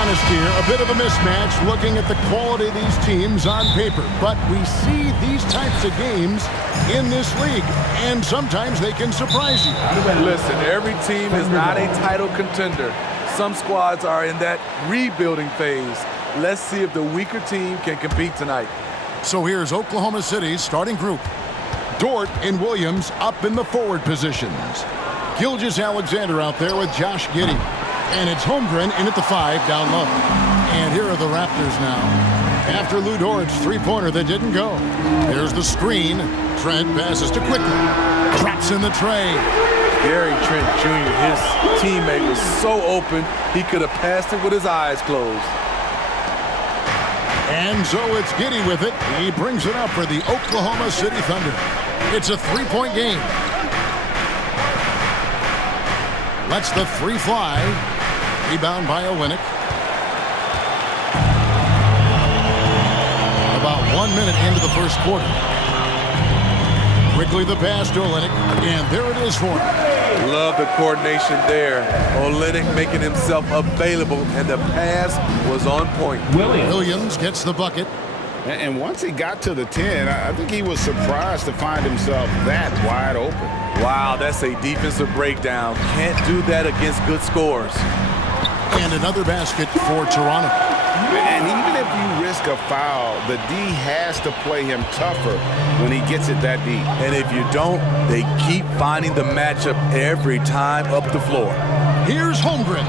honest here, a bit of a mismatch looking at the quality of these teams on paper. But we see these types of games in this league, and sometimes they can surprise you. Listen, every team is not a title contender. Some squads are in that rebuilding phase. Let's see if the weaker team can compete tonight. So here's Oklahoma City's starting group. Dort and Williams up in the forward positions. Gilgeous-Alexander out there with Josh Giddey. And it's Holmgren in at the 5 down low. And here are the Raptors now. After Lou Dort's three-pointer that didn't go. Here's the screen. Trent passes to Quickly. Drops in the tray. Gary Trent Jr., his teammate, was so open he could have passed it with his eyes closed. And so it's Giddey with it. He brings it up for the Oklahoma City Thunder. It's a three-point game. Lets the three fly. Rebound by Olynyk. About 1 minute into the first quarter. Quickly the pass to Olynyk, and there it is for him. Love the coordination there. Olynyk making himself available, and the pass was on point. Williams gets the bucket. And once he got to the 10, I think he was surprised to find himself that wide open. Wow, that's a defensive breakdown. Can't do that against good scores. And another basket for Toronto. And even if you risk a foul, the D has to play him tougher when he gets it that deep. And if you don't, they keep finding the matchup every time up the floor. Here's Holmgren.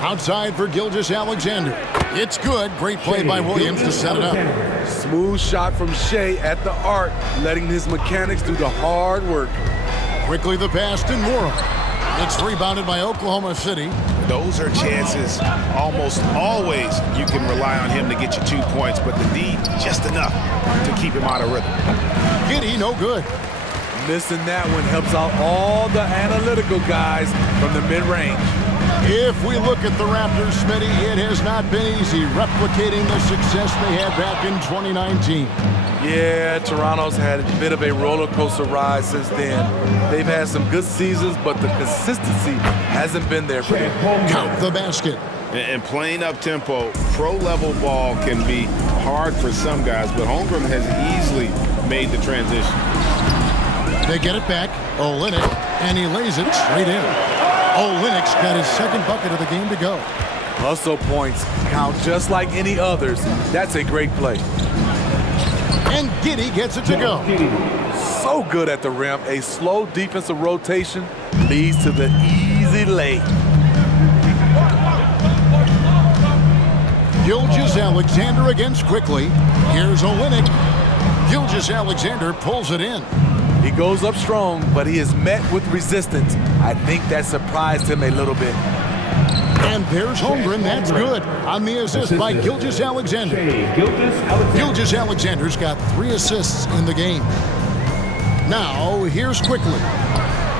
Outside for Gilgeous-Alexander. It's good. Great play by Williams to set it up. Smooth shot from Shea at the arc, letting his mechanics do the hard work. Quickly the pass to Morrow. It's rebounded by Oklahoma City. Those are chances almost always you can rely on him to get you 2 points, but the D just enough to keep him out of rhythm. Giddey, no good. Missing that one helps out all the analytical guys from the mid-range. If we look at the Raptors, Smitty, it has not been easy replicating the success they had back in 2019. Yeah, Toronto's had a bit of a roller coaster ride since then. They've had some good seasons, but the consistency hasn't been there for them. Count the basket. And playing up-tempo, pro-level ball can be hard for some guys, but Holmgren has easily made the transition. They get it back. Olynyk, and he lays it straight in. Olynyk's got his second bucket of the game to go. Hustle points count just like any others. That's a great play. And Giddey gets it to go. So good at the rim. A slow defensive rotation leads to the easy lay. Gilgeous-Alexander against Quickly. Here's Olynyk. Gilgeous-Alexander pulls it in. He goes up strong, but he is met with resistance. I think that surprised him a little bit. And there's Holmgren. That's good on the assist by Gilgeous-Alexander. Gilgeous-Alexander's got 3 assists in the game. Now, here's Quickly.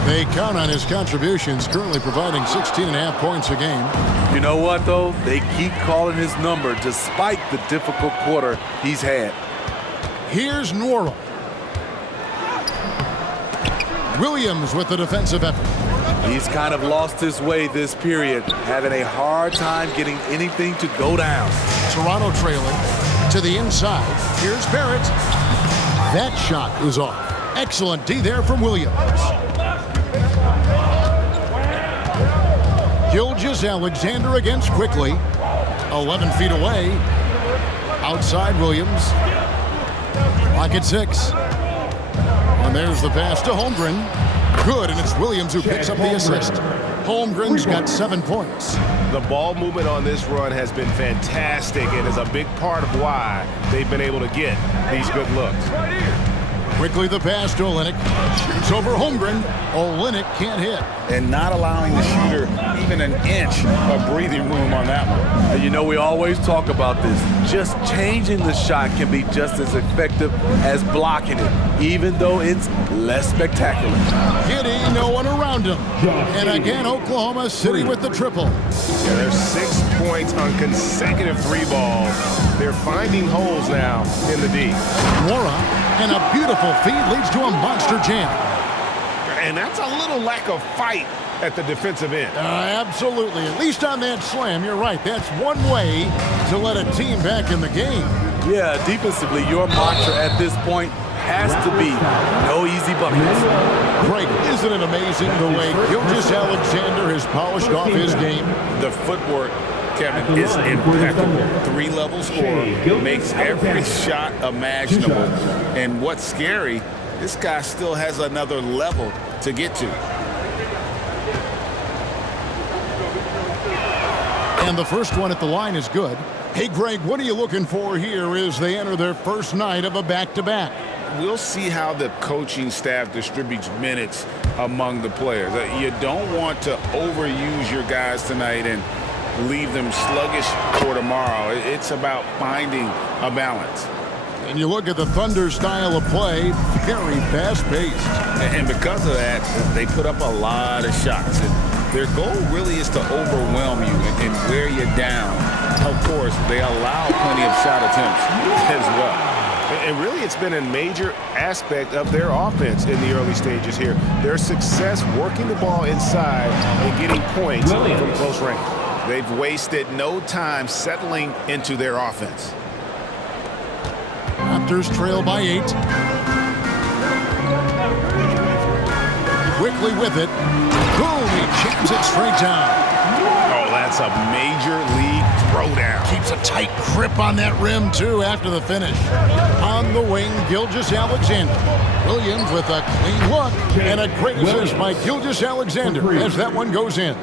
They count on his contributions, currently providing 16.5 points a game. You know what, though? They keep calling his number despite the difficult quarter he's had. Here's Nwora. Williams with the defensive effort. He's kind of lost his way this period, having a hard time getting anything to go down. Toronto trailing to the inside. Here's Barrett. That shot is off. Excellent D there from Williams. Gilgeous-Alexander against Quickly. 11 feet away. Outside Williams. Lock at 6. And there's the pass to Holmgren. Good, and it's Williams who picks up the assist. Holmgren's got 7 points. The ball movement on this run has been fantastic and is a big part of why they've been able to get these good looks. Quickly the pass to Olynyk. Shoots over Holmgren. Olynyk can't hit. And not allowing the shooter even an inch of breathing room on that one. You know, we always talk about this. Just changing the shot can be just as effective as blocking it, even though it's less spectacular. Giddey, no one around him. And again, Oklahoma City with the triple. Yeah, there's 6 points on consecutive 3 balls. They're finding holes now in the D. Nwora, and a beautiful feed leads to a monster jam. And that's a little lack of fight at the defensive end. Absolutely. At least on that slam, you're right. That's one way to let a team back in the game. Yeah, defensively, your mantra at this point has to be no easy buckets. Greg, isn't it amazing the way Gilgeous-Alexander has polished off his game? The footwork, Kevin, is impeccable. Three-level scorer, makes every shot imaginable. And what's scary, this guy still has another level to get to. And the first one at the line is good. Hey, Greg, what are you looking for here as they enter their first night of a back-to-back? We'll see how the coaching staff distributes minutes among the players. You don't want to overuse your guys tonight and leave them sluggish for tomorrow. It's about finding a balance. And you look at the Thunder's style of play, very fast-paced. And because of that, they put up a lot of shots. And their goal really is to overwhelm you and wear you down. Of course, they allow plenty of shot attempts as well. And really, it's been a major aspect of their offense in the early stages here. Their success working the ball inside and getting points from close range. They've wasted no time settling into their offense. Raptors trail by 8. Quickly with it. Boom, he jams it straight down. Oh, that's a major league throwdown. Keeps a tight grip on that rim, too, after the finish. On the wing, Gilgeous-Alexander. Williams with a clean look. And a great assist by Gilgeous-Alexander as that one goes in.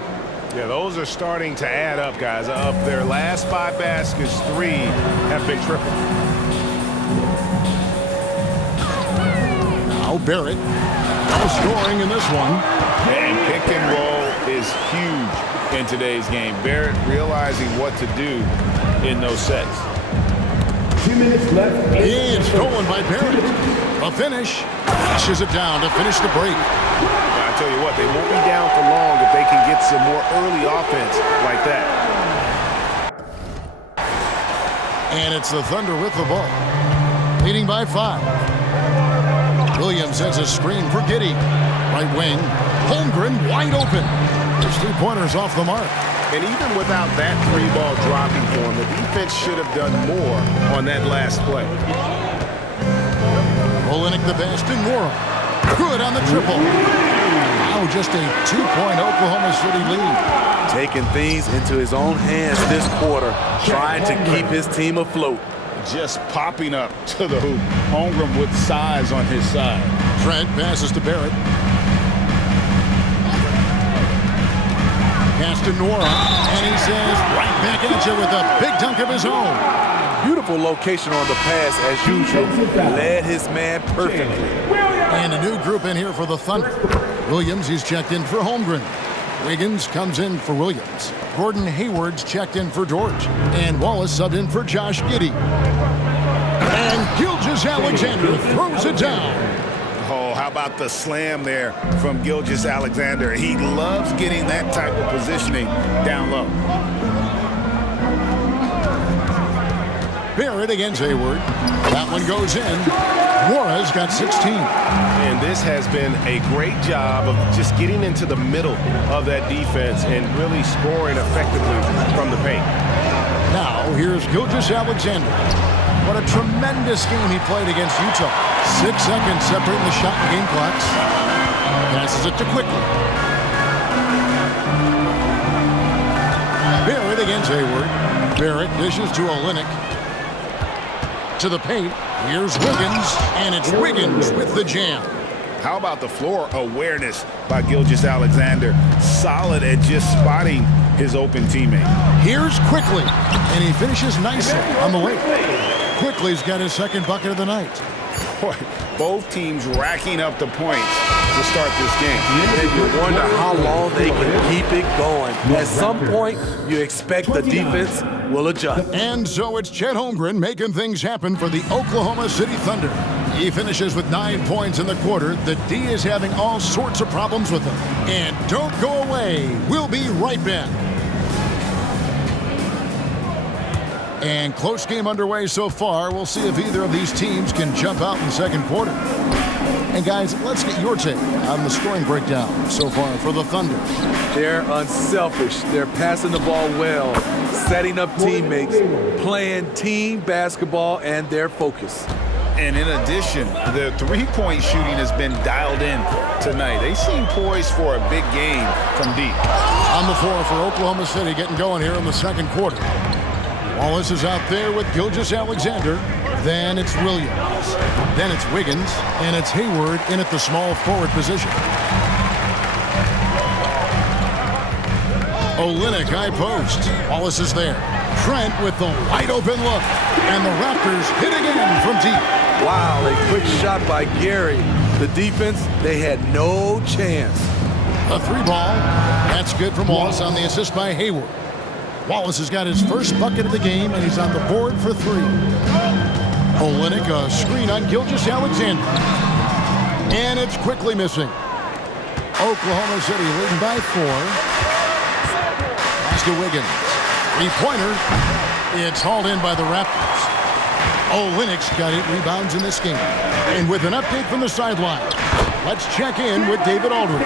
Yeah, those are starting to add up, guys. Of their last 5 baskets, 3 have been triple. Now Barrett. No scoring in this one. And pick and roll is huge in today's game. Barrett realizing what to do in those sets. 2 minutes left. And stolen by Barrett. A finish. Flashes it down to finish the break. I tell you what, they won't be down for long if they can get some more early offense like that. And it's the Thunder with the ball. Leading by 5. Williams sends a screen for Giddey. Right wing. Holmgren wide open. There's 3-pointers off the mark. And even without that 3-ball dropping for him, the defense should have done more on that last play. Olenek the best in Nora. Good on the triple. Now just a 2-point Oklahoma City lead. Taking things into his own hands this quarter, trying to keep his team afloat. Just popping up to the hoop. Holmgren with size on his side. Trent passes to Barrett. Pass to Nora. And he says right back at you with a big dunk of his own. Beautiful location on the pass as usual. Led his man perfectly. And a new group in here for the Thunder. Williams, he's checked in for Holmgren. Wiggins comes in for Williams. Gordon Hayward's checked in for George. And Wallace subbed in for Josh Giddey. And Gilgeous-Alexander throws it down. Oh, how about the slam there from Gilgeous-Alexander? He loves getting that type of positioning down low. Barrett against Hayward. That one goes in. Nora's got 16. And this has been a great job of just getting into the middle of that defense and really scoring effectively from the paint. Now, here's Gilgeous-Alexander. What a tremendous game he played against Utah. 6 seconds separating the shot and game clocks. Passes it to Quickly. Barrett against Hayward. Barrett dishes to Olenek. To the paint. Here's Wiggins, and it's Wiggins with the jam. How about the floor awareness by Gilgeous-Alexander? Solid at just spotting his open teammate. Here's Quickly, and he finishes nicely on the late. Quickly's got his second bucket of the night. Boy, both teams racking up the points to start this game. And you wonder how long they can keep it going. At some point, you expect the defense will adjust. And so it's Chet Holmgren making things happen for the Oklahoma City Thunder. He finishes with 9 points in the quarter. The D is having all sorts of problems with him. And don't go away. We'll be right back. And close game underway so far. We'll see if either of these teams can jump out in the second quarter. And guys, let's get your take on the scoring breakdown so far for the Thunder. They're unselfish. They're passing the ball well, setting up teammates, playing team basketball, and their focus. And in addition, the three-point shooting has been dialed in tonight. They seem poised for a big game from deep. On the floor for Oklahoma City, getting going here in the second quarter. Wallace is out there with Gilgeous-Alexander. Then it's Williams. Then it's Wiggins. And it's Hayward in at the small forward position. Olynyk high post. Wallace is there. Trent with the wide open look. And the Raptors hit again from deep. Wow, a quick shot by Gary. The defense, they had no chance. A three ball. That's good from Wallace on the assist by Hayward. Wallace has got his first bucket of the game, and he's on the board for three. Olynyk, a screen on Gilgeous-Alexander. And it's quickly missing. Oklahoma City leading by 4. Pass to Wiggins. Three-pointer. It's hauled in by the Raptors. Olynyk's got 8 rebounds in this game. And with an update from the sideline, let's check in with David Aldridge.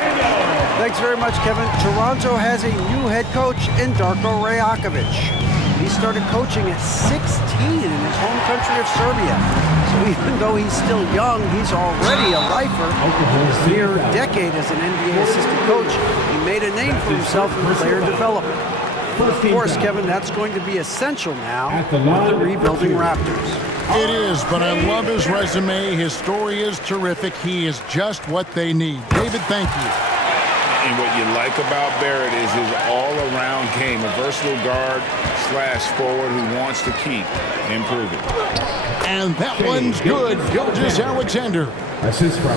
Thanks very much, Kevin. Toronto has a new head coach in Darko Rajakovic. He started coaching at 16 in his home country of Serbia. So even though he's still young, he's already a lifer. His mere decade as an NBA assistant coach, he made a name for himself in player development. Of course, Kevin, that's going to be essential now with the rebuilding Raptors. It is, but I love his resume. His story is terrific. He is just what they need. David, thank you. And what you like about Barrett is his all-around game, a versatile guard / forward who wants to keep improving. And that one's good. Gilgeous-Alexander.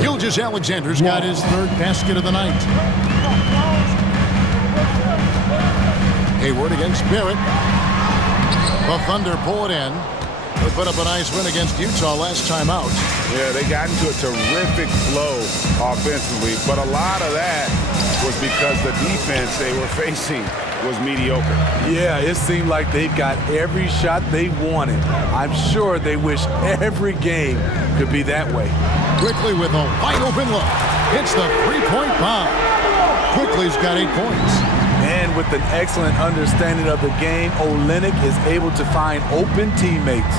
Gilgeous-Alexander's got his third basket of the night. Hayward against Barrett. The Thunder pull it in. They put up a nice win against Utah last time out. Yeah, they got into a terrific flow offensively, but a lot of that was because the defense they were facing was mediocre. Yeah, it seemed like they got every shot they wanted. I'm sure they wish every game could be that way. Quickly with a wide open look. It's the three-point bomb. Quickly's got 8 points. And with an excellent understanding of the game, Olynyk is able to find open teammates.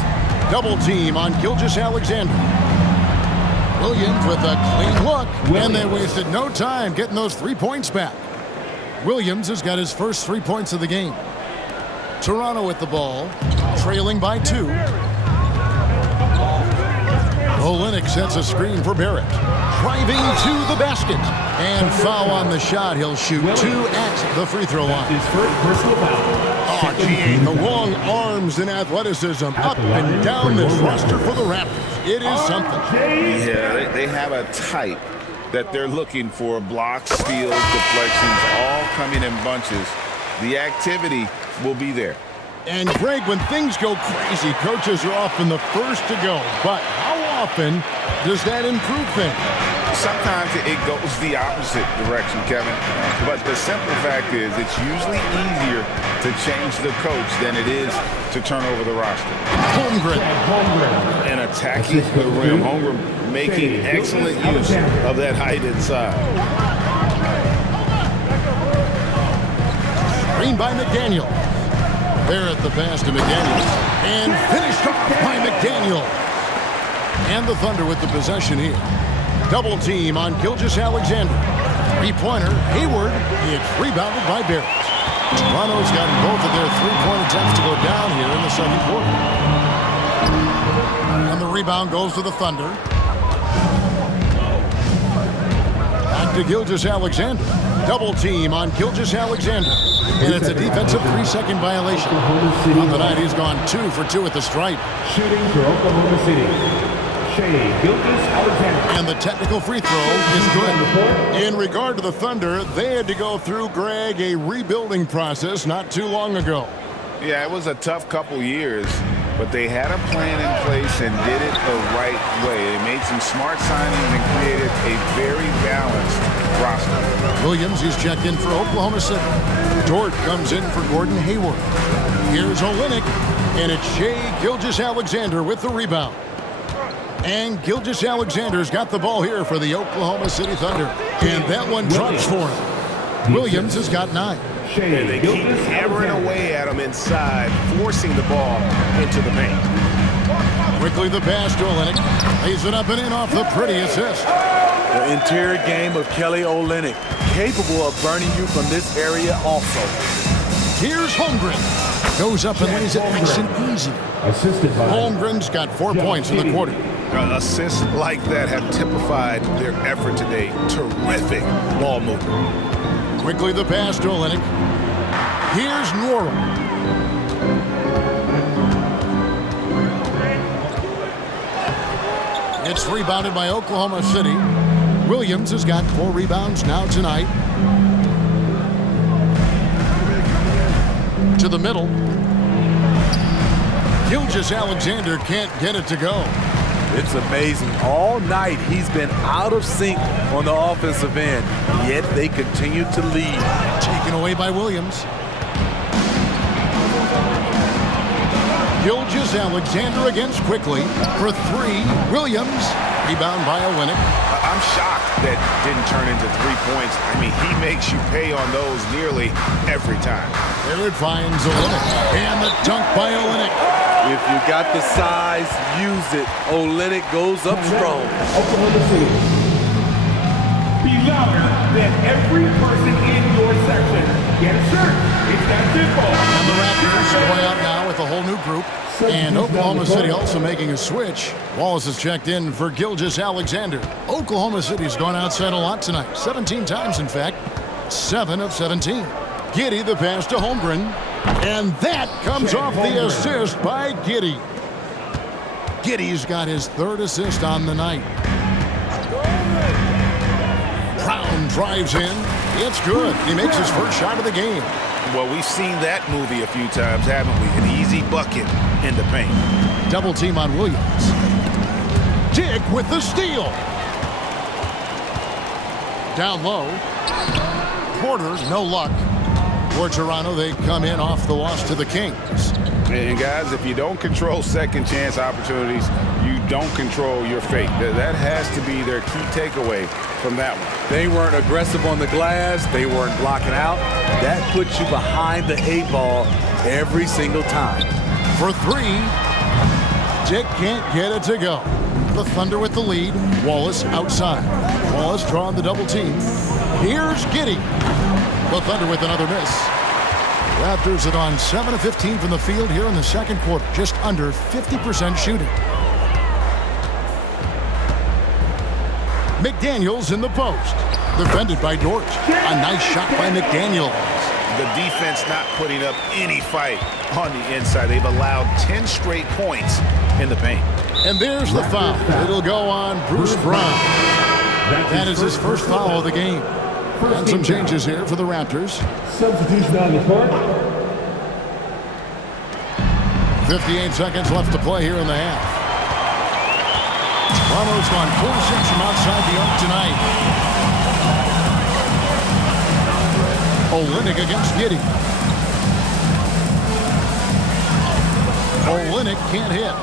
Double team on Gilgeous-Alexander. Williams with a clean look. And they wasted no time getting those 3 points back. Williams has got his first 3 points of the game. Toronto with the ball, trailing by 2. Olynyk sets a screen for Barrett. Driving to the basket. And foul on the shot. He'll shoot 2 at the free throw line. His first personal foul. Oh, gee, the long arms and athleticism up and down this roster for the Raptors. It is something. Yeah, they have a type that they're looking for. Blocks, steals, deflections, all coming in bunches. The activity will be there. And Greg, when things go crazy, coaches are often the first to go. But how often does that improve things? Sometimes it goes the opposite direction, Kevin. But the simple fact is it's usually easier to change the coach than it is to turn over the roster. Holmgren. And attacking the rim. Holmgren making excellent use of that height inside. Screen by McDaniel. Barrett the pass to McDaniel. And finished off by McDaniel. And the Thunder with the possession here. Double team on Gilgeous-Alexander. Three-pointer, Hayward. It's rebounded by Barrett. Toronto's gotten both of their three-point attempts to go down here in the second quarter. And the rebound goes to the Thunder. Back to Gilgeous-Alexander. Double team on Gilgeous-Alexander. And it's a defensive 3-second violation. On the night, he's gone 2 for 2 at the stripe. Shooting for Oklahoma City. Gilgeous-Alexander. And the technical free throw is good. In regard to the Thunder, they had to go through, Greg, a rebuilding process not too long ago. Yeah, it was a tough couple years, but they had a plan in place and did it the right way. They made some smart signings and created a very balanced roster. Williams, he's checked in for Oklahoma City. Dort comes in for Gordon Hayward. Here's Olynyk. And it's Shai Gilgeous-Alexander with the rebound. And Gilgeous-Alexander's got the ball here for the Oklahoma City Thunder. And that one drops for him. Williams has got 9. And they keep hammering away at him inside, forcing the ball into the paint. Quickly the pass to Olynyk. Lays it up and in off the pretty assist. The interior game of Kelly Olynyk, capable of burning you from this area also. Here's Holmgren. Goes up and lays it nice and easy. Assisted by Holmgren's got 4 points in the quarter. Assists like that have typified their effort today. Terrific ball movement. Quickly the pass to Olynyk. Here's Nwora. It's rebounded by Oklahoma City. Williams has got 4 rebounds now tonight. To the middle. Gilgeous-Alexander can't get it to go. It's amazing. All night he's been out of sync on the offensive end, yet they continue to lead. Taken away by Williams. Gilgeous-Alexander against quickly for 3. Williams. Rebound by Olynyk. I'm shocked that didn't turn into 3 points. I mean, he makes you pay on those nearly every time. There it finds Olynyk. And the dunk by Olynyk. If you got the size, use it. Olynyk goes up strong. Oklahoma City. Be louder than every person in your section. Get a shirt. It's that simple. And the Raptors going out now with a whole new group. And Oklahoma City also making a switch. Wallace has checked in for Gilgeous-Alexander. Oklahoma City's gone outside a lot tonight. 17 times, in fact. 7 of 17. Giddey the pass to Holmgren. And that comes off the assist by Giddey. Giddey's got his 3rd assist on the night. Brown drives in. It's good. He makes his first shot of the game. Well, we've seen that movie a few times, haven't we? An easy bucket in the paint. Double team on Williams. Dick with the steal. Down low. Porter, no luck. For Toronto, they come in off the loss to the Kings. And guys, if you don't control second chance opportunities, you don't control your fate. That has to be their key takeaway from that one. They weren't aggressive on the glass. They weren't blocking out. That puts you behind the 8 ball every single time. For 3, Dick can't get it to go. The Thunder with the lead. Wallace outside. Wallace drawing the double team. Here's Giddey. The Thunder with another miss. Raptors are on 7 of 15 from the field here in the second quarter. Just under 50% shooting. McDaniels in the post. Defended by Dort. A nice shot by McDaniels. The defense not putting up any fight on the inside. They've allowed 10 straight points in the paint. And there's the foul. It'll go on Bruce Brown. That is his first foul of the game. And some changes here for the Raptors. Substitution on the court. 58 seconds left to play here in the half. Toronto's gone 4-6 from outside the arc tonight. Olynyk against Giddey. Olynyk can't hit.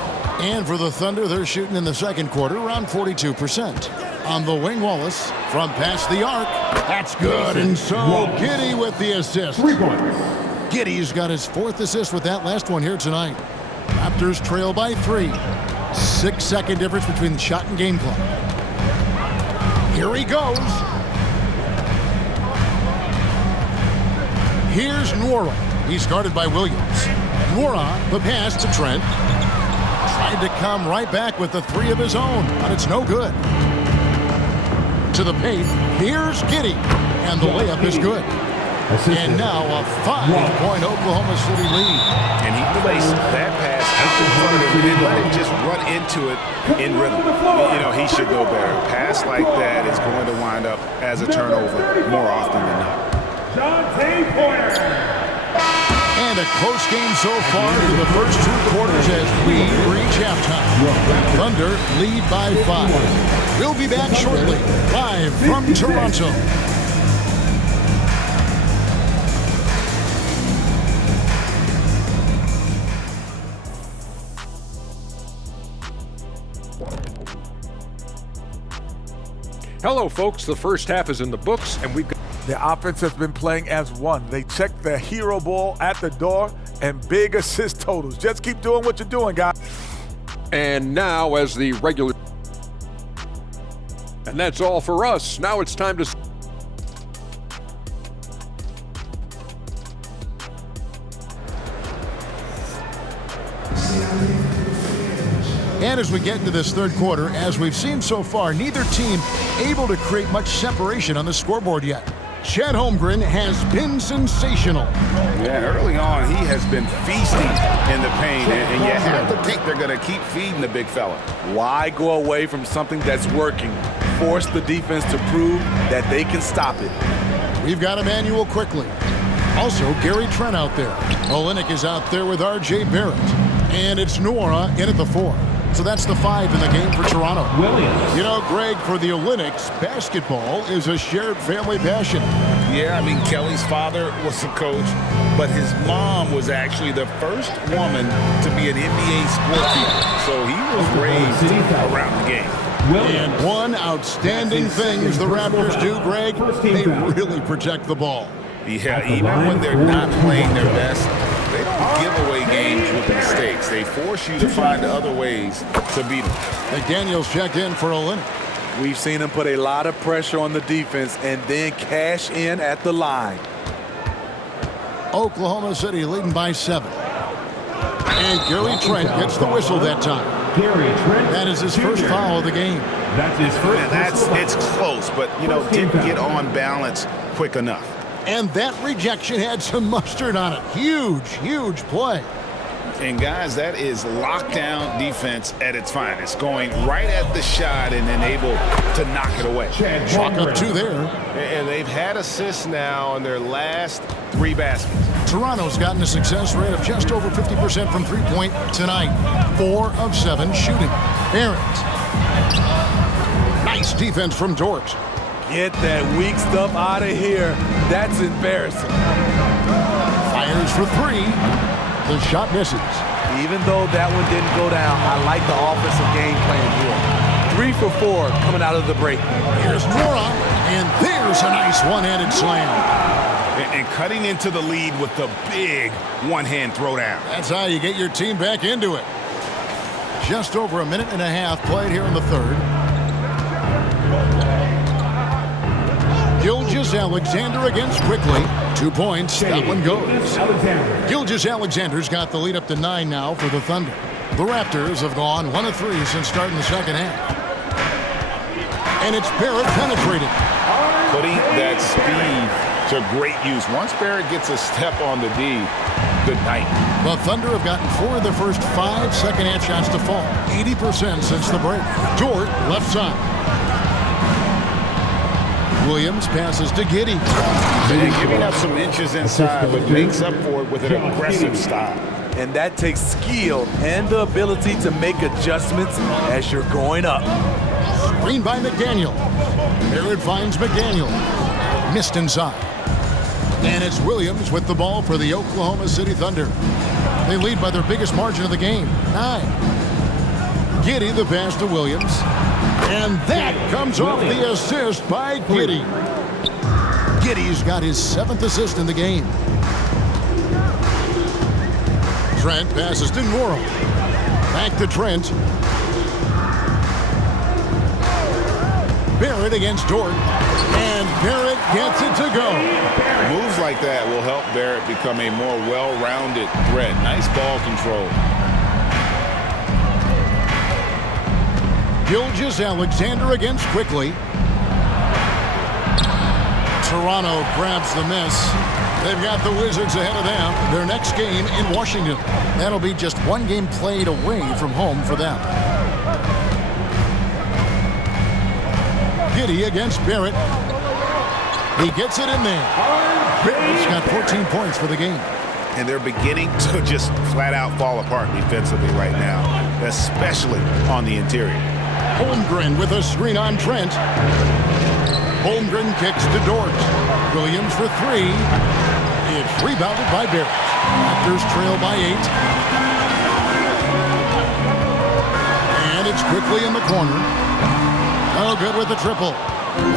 And for the Thunder, they're shooting in the second quarter around 42%. On the wing, Wallace from past the arc. That's good. And so Giddey with the assist. 3 points. Giddey's got his 4th assist with that last one here tonight. Raptors trail by 3. 6-second difference between the shot and game clock. Here he goes. Here's Nwora. He's guarded by Williams. Nwora, the pass to Trent. Tried to come right back with the 3 of his own, but it's no good. To the paint, here's Giddey, and the layup is good. And now a 5-point Oklahoma City lead. And he placed that pass out in front of him and let him just run into it in rhythm. You know, he should go better. A pass like that is going to wind up as a turnover more often than not. And a close game so far through the first 2 quarters as we reach halftime. Thunder lead by 5. We'll be back shortly, live from Toronto. Hello, folks. The first half is in the books, and we've got... The offense has been playing as one. They checked the hero ball at the door and big assist totals. Just keep doing what you're doing, guys. And now as the regular... And that's all for us. Now it's time to... And as we get into this third quarter, as we've seen so far, neither team able to create much separation on the scoreboard yet. Chet Holmgren has been sensational. Yeah, early on, he has been feasting in the paint, and you have to think they're going to keep feeding the big fella. Why go away from something that's working? Force the defense to prove that they can stop it. We've got Emmanuel quickly. Also, Gary Trent out there. Olynyk is out there with R.J. Barrett. And it's Nora in at the 4. So that's the 5 in the game for Toronto. Williams. You know, Greg, for the Olympics, basketball is a shared family passion. Yeah, I mean, Kelly's father was a coach, but his mom was actually the first woman to be an NBA sport teacher. So he was raised around the game. And one outstanding thing the Raptors do, Greg, they really protect the ball. Yeah, even when they're not playing their best, they don't give away games with mistakes. They force you to find other ways to beat them. McDaniels checked in for Olynyk. We've seen him put a lot of pressure on the defense and then cash in at the line. Oklahoma City leading by 7. And Gary Trent gets the whistle that time. Gary Trent. That is his first foul of the game. That's his first. It's close, but, you know, didn't get on balance quick enough. And that rejection had some mustard on it. Huge, huge play. And, guys, that is lockdown defense at its finest, going right at the shot and then able to knock it away. Chalk up 2 there. And they've had assists now on their last 3 baskets. Toronto's gotten a success rate of just over 50% from three-point tonight. 4 of 7 shooting. Barrett. Nice defense from Dort. Get that weak stuff out of here. That's embarrassing. Fires for 3. The shot misses. Even though that one didn't go down, I like the offensive game plan here. 3 for 4 coming out of the break. Here's Nora, and there's a nice one-handed slam. And cutting into the lead with the big one-hand throwdown. That's how you get your team back into it. Just over a minute and a half played here in the third. Gilgeous-Alexander against quickly. 2 points. That one goes. Gilgeous-Alexander's got the lead up to 9 now for the Thunder. The Raptors have gone 1 of 3 since starting the second half. And it's Barrett penetrating. Putting that speed to great use. Once Barrett gets a step on the D, good night. The Thunder have gotten 4 of their first 5 second-half shots to fall. 80% since the break. Dort, left side. Williams passes to Giddey. And giving up some inches inside, but makes up for it with an aggressive style. And that takes skill and the ability to make adjustments as you're going up. Screen by McDaniel. Barrett finds McDaniel. Missed inside. And it's Williams with the ball for the Oklahoma City Thunder. They lead by their biggest margin of the game, 9. Giddey the pass to Williams. And that comes off the assist by Giddey. Giddey's got his 7th assist in the game. Trent passes to Nora. Back to Trent. Barrett against Dort. And Barrett gets it to go. Moves like that will help Barrett become a more well-rounded threat. Nice ball control. Gilgeous-Alexander against quickly. Toronto grabs the miss. They've got the Wizards ahead of them. Their next game in Washington. That'll be just 1 game played away from home for them. Giddey against Barrett. He gets it in there. Barrett's got 14 points for the game. And they're beginning to just flat out fall apart defensively right now, especially on the interior. Holmgren with a screen on Trent. Holmgren kicks to Dort. Williams for 3. It's rebounded by Barrett. Raptors trail by 8. And it's quickly in the corner. No good with the triple.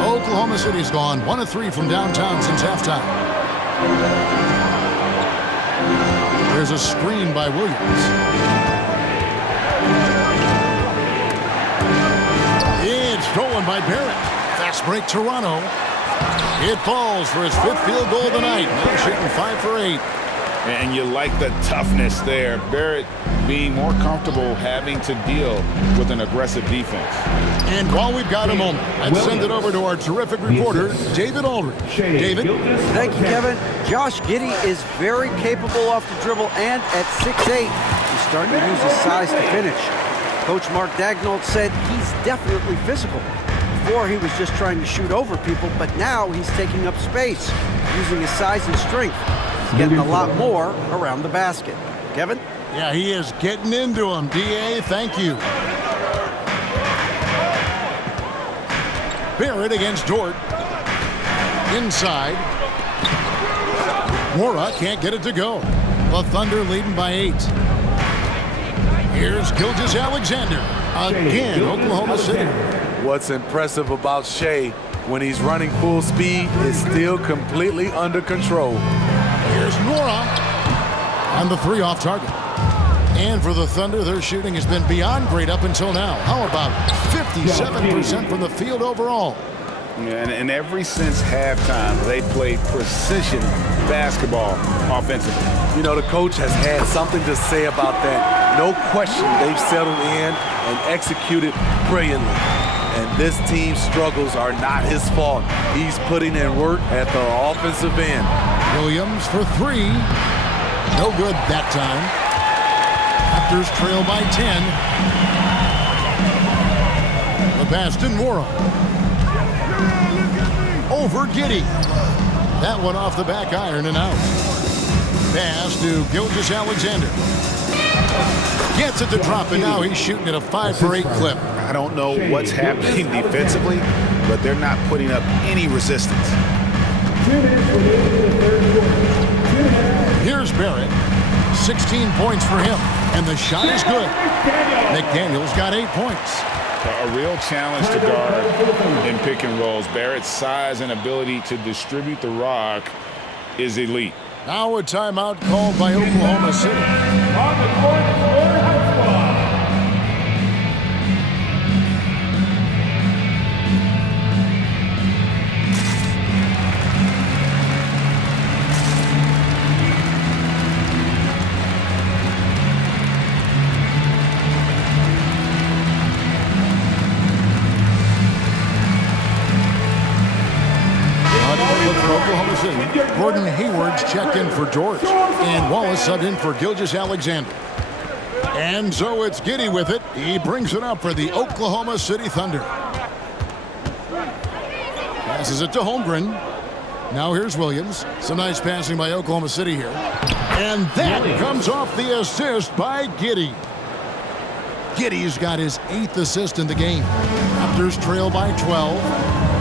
Oklahoma City's gone 1 of 3 from downtown since halftime. There's a screen by Williams. It's stolen by Barrett. Fast break Toronto. It falls for his 5th field goal of the night. Now shooting 5 for 8. And you like the toughness there. Barrett being more comfortable having to deal with an aggressive defense. And while we've got a moment, I'd send it over to our terrific reporter, David Aldridge. David? Thank you, Kevin. Josh Giddey is very capable off the dribble, and at 6'8", he's starting to use his size to finish. Coach Mark Daigneault said he's definitely physical. Before, he was just trying to shoot over people, but now he's taking up space, using his size and strength. He's getting a lot more around the basket. Kevin? Yeah, he is getting into him. D.A., thank you. Barrett against Dort. Inside. Mora can't get it to go. The Thunder leading by 8. Here's Gilgeous-Alexander. Again, Oklahoma City. What's impressive about Shea when he's running full speed is still completely under control. Here's Nora. And the 3 off target. And for the Thunder, their shooting has been beyond great up until now. How about 57% from the field overall? Yeah, and ever since halftime, they played precision basketball offensively. You know, the coach has had something to say about that. No question, they've settled in and executed brilliantly. And this team's struggles are not his fault. He's putting in work at the offensive end. Williams for 3. No good that time. Raptors trail by 10. The pass to Mora. Over Giddey. That one off the back iron and out. Pass to Gilgeous-Alexander. Gets it to drop, and now he's shooting at a 5 for 8 clip. I don't know what's happening defensively, but they're not putting up any resistance. Here's Barrett. 16 points for him, and the shot is good. McDaniel's got 8 points. A real challenge to guard in pick and rolls. Barrett's size and ability to distribute the rock is elite. Now a timeout called by Oklahoma City. On the court for High Squad. Oklahoma City. Gordon Hayward's checked in for Dort, and Wallace subbed in for Gilgeous-Alexander. And so it's Giddey with it. He brings it up for the Oklahoma City Thunder. Passes it to Holmgren. Now here's Williams. Some nice passing by Oklahoma City here. And that comes off the assist by Giddey. Giddey's got his 8th assist in the game. Raptors trail by 12.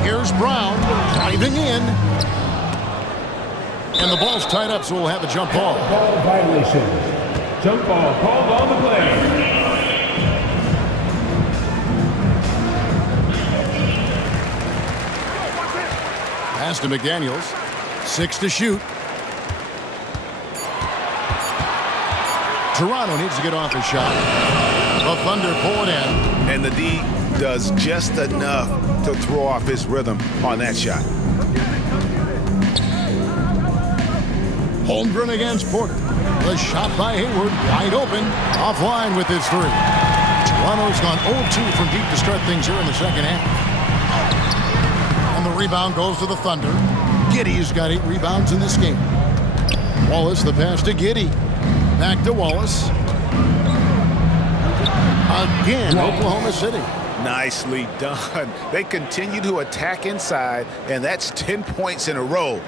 Here's Brown driving in. And the ball's tied up, so we'll have a jump ball. Ball violation. Jump ball called on the play. Pass to McDaniels. 6 to shoot. Toronto needs to get off his shot. The Thunder pull it in. And the D does just enough to throw off his rhythm on that shot. Holmgren against Porter. The shot by Hayward, wide open, offline with his 3. Toronto's gone 0-2 from deep to start things here in the second half. And the rebound goes to the Thunder. Giddey's got 8 rebounds in this game. Wallace, the pass to Giddey. Back to Wallace. Again, Oklahoma City. Nicely done. They continue to attack inside, and that's 10 points in a row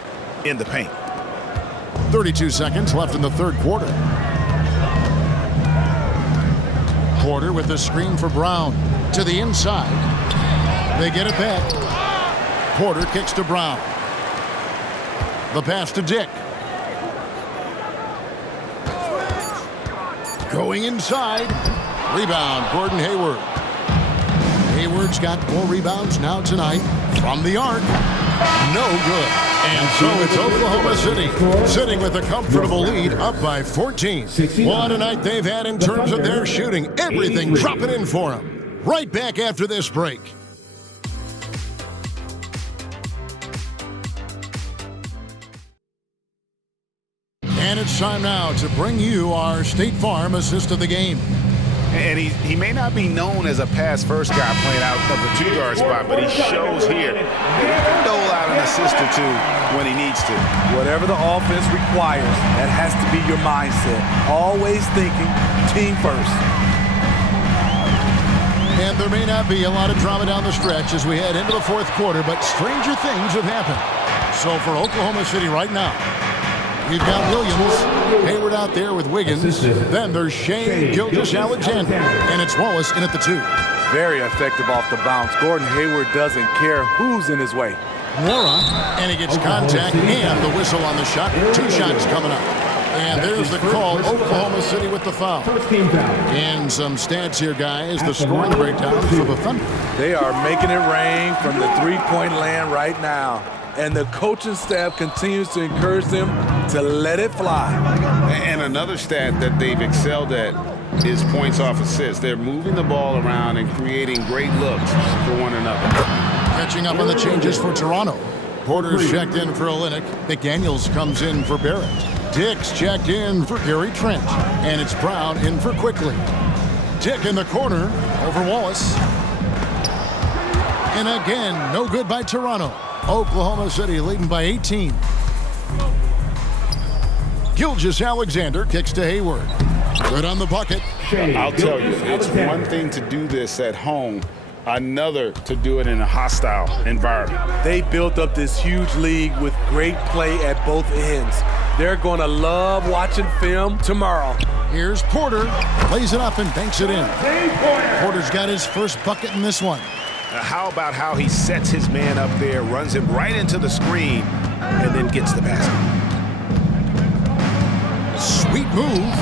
in the paint. 32 seconds left in the third quarter. Porter with the screen for Brown to the inside. They get it back. Porter kicks to Brown. The pass to Dick. Going inside. Rebound, Gordon Hayward. Hayward's got 4 rebounds now tonight from the arc. No good. And so it's Oklahoma City sitting with a comfortable lead up by 14. What a night they've had in terms of their shooting. Everything dropping in for them. Right back after this break. And it's time now to bring you our State Farm assist of the game. And he may not be known as a pass-first guy playing out of the 2-guard spot, but he shows here that he can dole out an assist or two when he needs to. Whatever the offense requires, that has to be your mindset. Always thinking team first. And there may not be a lot of drama down the stretch as we head into the 4th quarter, but stranger things have happened. So for Oklahoma City right now, we've got Williams, Hayward out there with Wiggins. Then there's Shea Gilgeous-Alexander, and it's Wallace in at the 2. Very effective off the bounce. Gordon Hayward doesn't care who's in his way. Mora, and he gets contact and the whistle on the shot. 2 shots coming up. And there's the call, Oklahoma City with the foul. And some stats here, guys, the scoring breakdown for the Thunder. They are making it rain from the 3-point land right now. And the coaching staff continues to encourage them to let it fly. And another stat that they've excelled at is points off assists. They're moving the ball around and creating great looks for one another. Catching up on the changes for Toronto. Porter's checked in for Olynyk. McDaniels comes in for Barrett. Dick's checked in for Gary Trent. And it's Brown in for Quickly. Dick in the corner over Wallace. And again, no good by Toronto. Oklahoma City leading by 18. Gilgeous-Alexander kicks to Hayward. Good on the bucket. I'll tell you, it's one thing to do this at home, another to do it in a hostile environment. They built up this huge league with great play at both ends. They're going to love watching film tomorrow. Here's Porter. Plays it up and banks it in. Porter's got his first bucket in this one. How about how he sets his man up there, runs him right into the screen, and then gets the basket. Sweet move.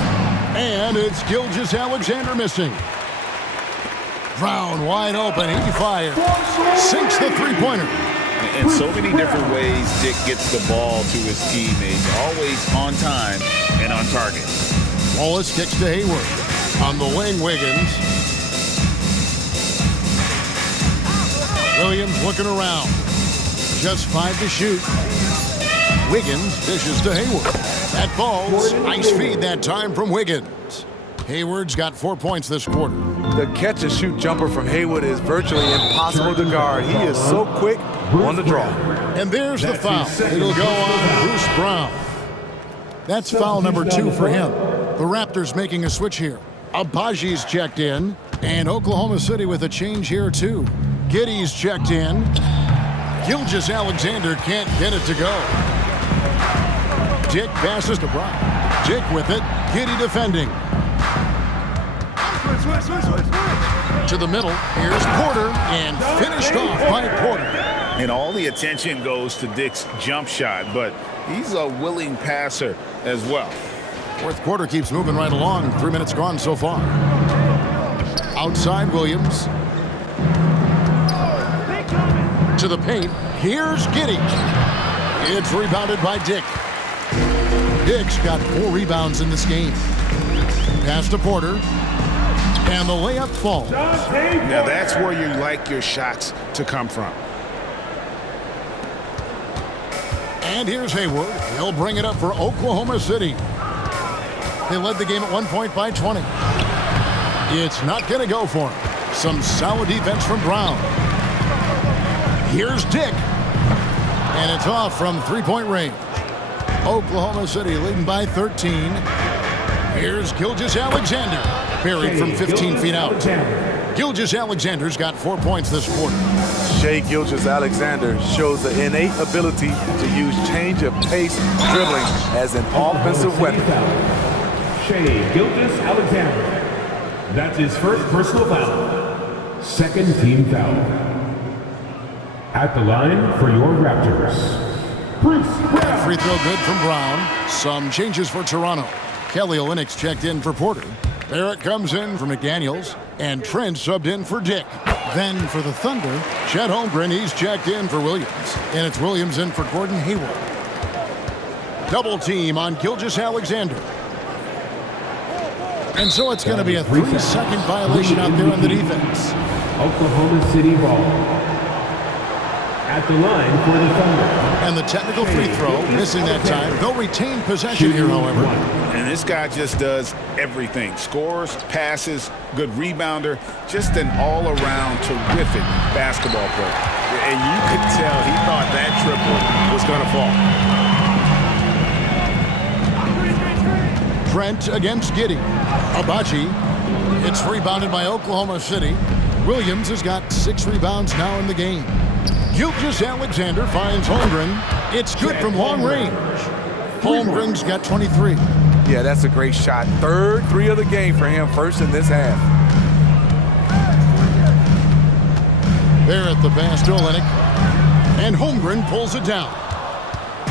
And it's Gilgeous-Alexander missing. Brown wide open. He fires. Sinks the 3-pointer. In so many different ways, Dick gets the ball to his teammates. Always on time and on target. Wallace kicks to Hayward. On the wing, Wiggins. Williams looking around. Just 5 to shoot. Wiggins dishes to Hayward. That falls. Nice feed that time from Wiggins. Hayward's got 4 points this quarter. The catch-and-shoot jumper from Hayward is virtually impossible to guard. He is so quick on the draw. And there's the foul. It'll go on Bruce Brown. That's foul number 2 for him. The Raptors making a switch here. Abaji's checked in. And Oklahoma City with a change here too. Giddey's checked in. Gilgeous-Alexander can't get it to go. Dick passes to Brown. Dick with it. Giddey defending. To the middle. Here's Porter. And finished off by Porter. And all the attention goes to Dick's jump shot, but he's a willing passer as well. 4th quarter keeps moving right along. 3 minutes gone so far. Outside Williams. To the paint. Here's Giddey. It's rebounded by Dick. Dick's got 4 rebounds in this game. Pass to Porter. And the layup falls. Now that's where you like your shots to come from. And here's Hayward. He'll bring it up for Oklahoma City. They led the game at 1 point by 20. It's not going to go for him. Some solid defense from Brown. Here's Dick. And it's off from 3-point range. Oklahoma City leading by 13. Here's Gilgeous-Alexander. Buried from 15 feet out. Gilgeous-Alexander's got 4 points this quarter. Shea Gilgeous-Alexander shows the innate ability to use change of pace dribbling as an offensive weapon. Shea Gilgeous-Alexander. That's his first personal foul. Second team foul. At the line for your Raptors, Bruce Brown. Free throw good from Brown. Some changes for Toronto. Kelly Olynyk's checked in for Porter. Barrett comes in for McDaniels. And Trent subbed in for Dick. Then for the Thunder, Chet Holmgren, he's checked in for Williams. And it's Williams in for Gordon Hayward. Double team on Gilgeous-Alexander. And so it's going to be a 3-second violation out there on the defense. Oklahoma City ball. At the line for the Thunder. And the technical free throw, missing that time. They'll retain possession here, however. And this guy just does everything. Scores, passes, good rebounder, just an all-around terrific basketball player. And you could tell he thought that triple was going to fall. Trent against Giddey. Agbaji. It's rebounded by Oklahoma City. Williams has got 6 rebounds now in the game. Gilgeous-Alexander finds Holmgren. It's good from long range. Holmgren's got 23. Yeah, that's a great shot. Third 3 of the game for him, first in this half. There at the pass to Olynyk. And Holmgren pulls it down.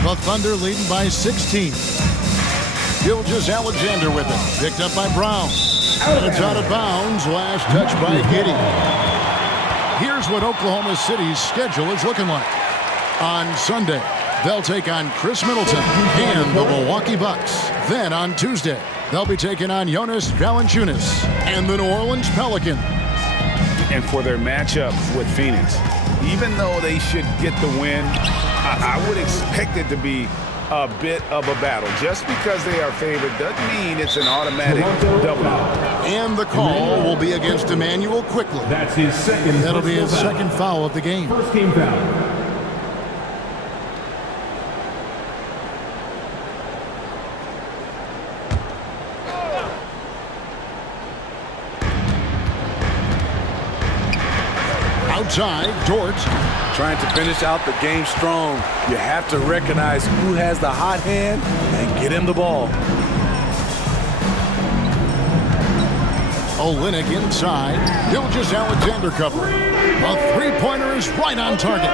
The Thunder leading by 16. Gilgeous-Alexander with it. Picked up by Brown. And it's out of bounds. Last touch by Giddey. Here's what Oklahoma City's schedule is looking like. On Sunday, they'll take on Chris Middleton and the Milwaukee Bucks. Then on Tuesday, they'll be taking on Jonas Valanciunas and the New Orleans Pelicans. And for their matchup with Phoenix, even though they should get the win, I would expect it to be a bit of a battle. Just because they are favored doesn't mean it's an automatic W. And the call will be against Emmanuel Quickly. That's his second. That'll be his second foul of the game. First team foul. Outside, Dort. Trying to finish out the game strong. You have to recognize who has the hot hand and get him the ball. Olynyk inside. Gilgeous-Alexander cover. A three-pointer is right on target.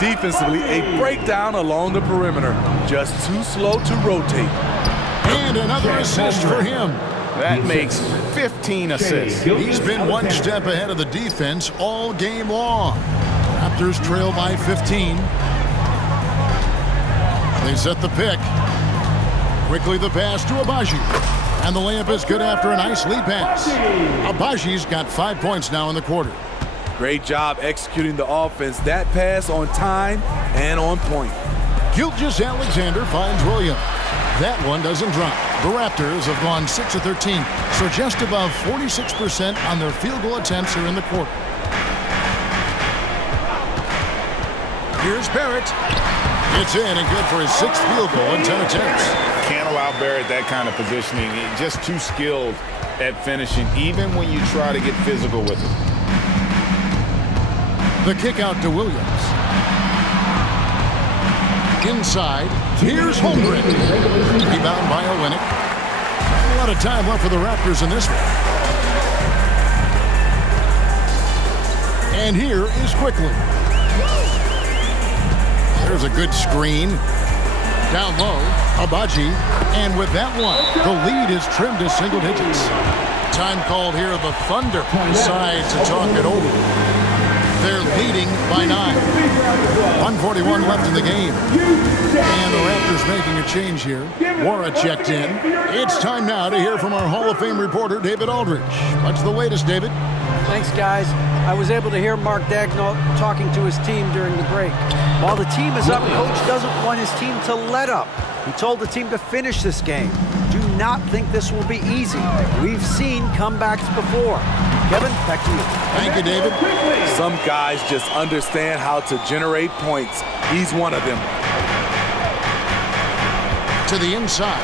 Defensively, a breakdown along the perimeter. Just too slow to rotate. And another assist for him. That makes 15 assists. He's been one step ahead of the defense all game long. Raptors trail by 15. They set the pick. Quickly the pass to Agbaji. And the layup is good after a nice lead pass. Agbaji's got 5 points now in the quarter. Great job executing the offense. That pass on time and on point. Gilgeous-Alexander finds Williams. That one doesn't drop. The Raptors have gone 6 of 13, so just above 46% on their field goal attempts here in the quarter. Here's Barrett. It's in and good for his 6th field goal in 10 attempts. Can't allow Barrett that kind of positioning. He's just too skilled at finishing, even when you try to get physical with him. The kick out to Williams. Inside, here's Holmgren. Rebound by Olynyk. A lot of time left for the Raptors in this one. And here is Quickly. There's a good screen. Down low, Agbaji. And with that one, the lead is trimmed to single digits. Time called here. The Thunder decide to talk it over. They're leading by 9. 1:41 left in the game. And the Raptors making a change here. Wara checked in. It's time now to hear from our Hall of Fame reporter, David Aldridge. What's the latest, David? Thanks, guys. I was able to hear Mark Daigneault talking to his team during the break. While the team is up, Coach doesn't want his team to let up. He told the team to finish this game. Do not think this will be easy. We've seen comebacks before. Kevin, back to you. Thank you, David. Some guys just understand how to generate points. He's one of them. To the inside.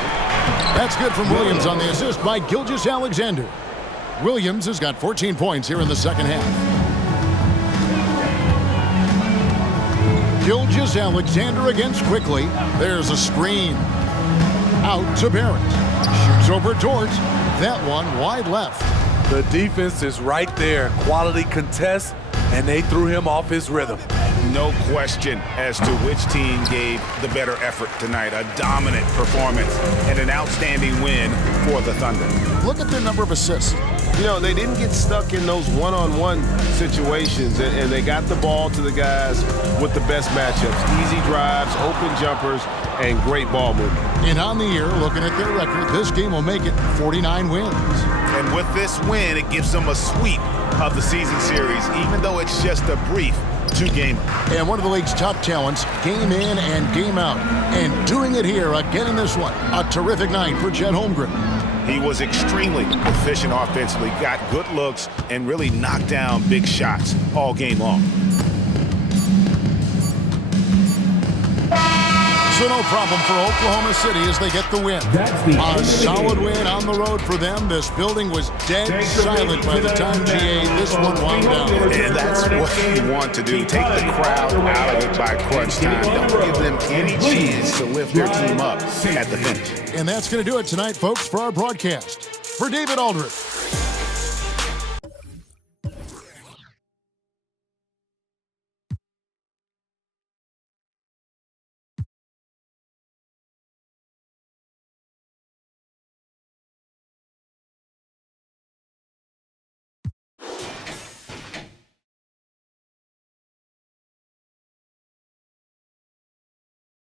That's good from Williams on the assist by Gilgeous-Alexander. Williams has got 14 points here in the second half. Gilgeous-Alexander against Quickly. There's a screen. Out to Barrett. Shoots over Dort. That one wide left. The defense is right there. Quality contest, and they threw him off his rhythm. No question as to which team gave the better effort tonight. A dominant performance and an outstanding win for the Thunder. Look at their number of assists. you know, they didn't get stuck in those one-on-one situations, and they got the ball to the guys with the best matchups. Easy drives, open jumpers, and great ball movement. And on the year, looking at their record, this game will make it 49 wins. And with this win, it gives them a sweep of the season series, even though it's just a brief two-gamer. And one of the league's top talents, game in and game out. And doing it here again in this one. A terrific night for Chet Holmgren. He was extremely efficient offensively, got good looks, and really knocked down big shots all game long. So no problem for Oklahoma City as they get the win. A solid win on the road for them. This building was dead silent by the time GA this one wound down. And that's what you want to do. Take the crowd out of it by crunch time. Don't give them any chance to lift their team up at the finish. And that's going to do it tonight, folks, for our broadcast. For David Aldridge,